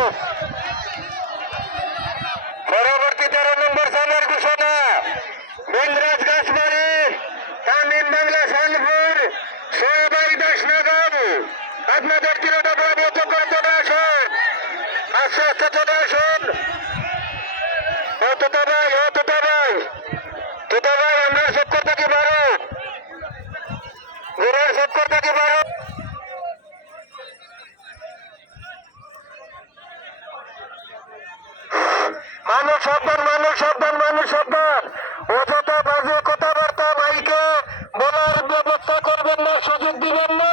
আসুক পরবর্তী তেরো নম্বর সামের ঘোষণা। বিন্দ্রাজ গাছবাড়ি তামিম বাংলা শানপুর সোহবাই দাসনগর। আপনাদের তিরোটা বড় করে চলে আসুন। আস্তে আস্তে চলে আসুন। ও তোতা ভাই ও তোতা ভাই তোতা ভাই আমরা চক্কর থেকে বারো। ঘোড়ার চক্কর থেকে বারো। মানুষ সাবধান মানুষ সাবধান মানুষ সাবধান অযথা বাজে কথাবার্তা মাইকে বলার ব্যবস্থা করবেন না, সুযোগ দিবেন না।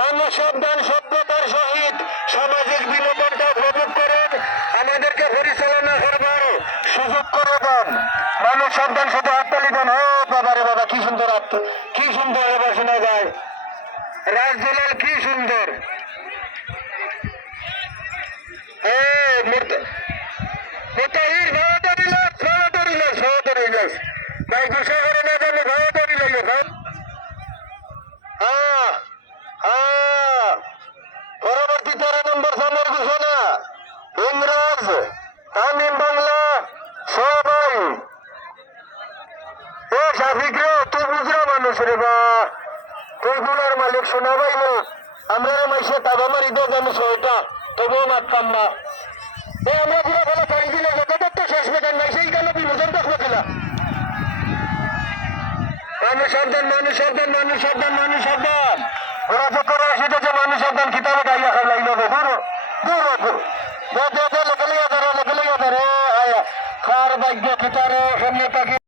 মানুষ সাবধান সভ্যতার সহিত সামাজিক বিনোদনটা উপভোগ করেন। আমাদেরকে পরিচালনা করবার সুযোগ করে দেন। মানুষ সাবধান, শুধু হাততালি দেন। ও বাবা রে বাবা, কি সুন্দর কি সুন্দর এবার শোনা যায়। রাজদুলাল কি সুন্দর। পরবর্তী তেরো নম্বর সামের ঘোষণা ইংরাজ তামিম বাংলা সবাই এ শাফিক রে তুই বুঝরা মানুষ রে বা তুই গুলার মালিক শোনা পাইলো আমরা রে মাইসে তাবা মারি দে জানি ছয়টা তবুও মারতাম না এ আমরা পুরো ভালো পানি দিলে মানুষ সাবধান মানুষ সাবধান মানুষ সাবধান মানুষ সাবধান ওরা তো করে আসিতেছে মানুষ সাবধান কিতাবে গাইয়া খাই লাইল দূর দূর দূর দে দে দে লেখে লিয়া ধরো, লেখে লিয়া ধরে। আয়া, খার ভাগ্য কিতারে সামনে তাকে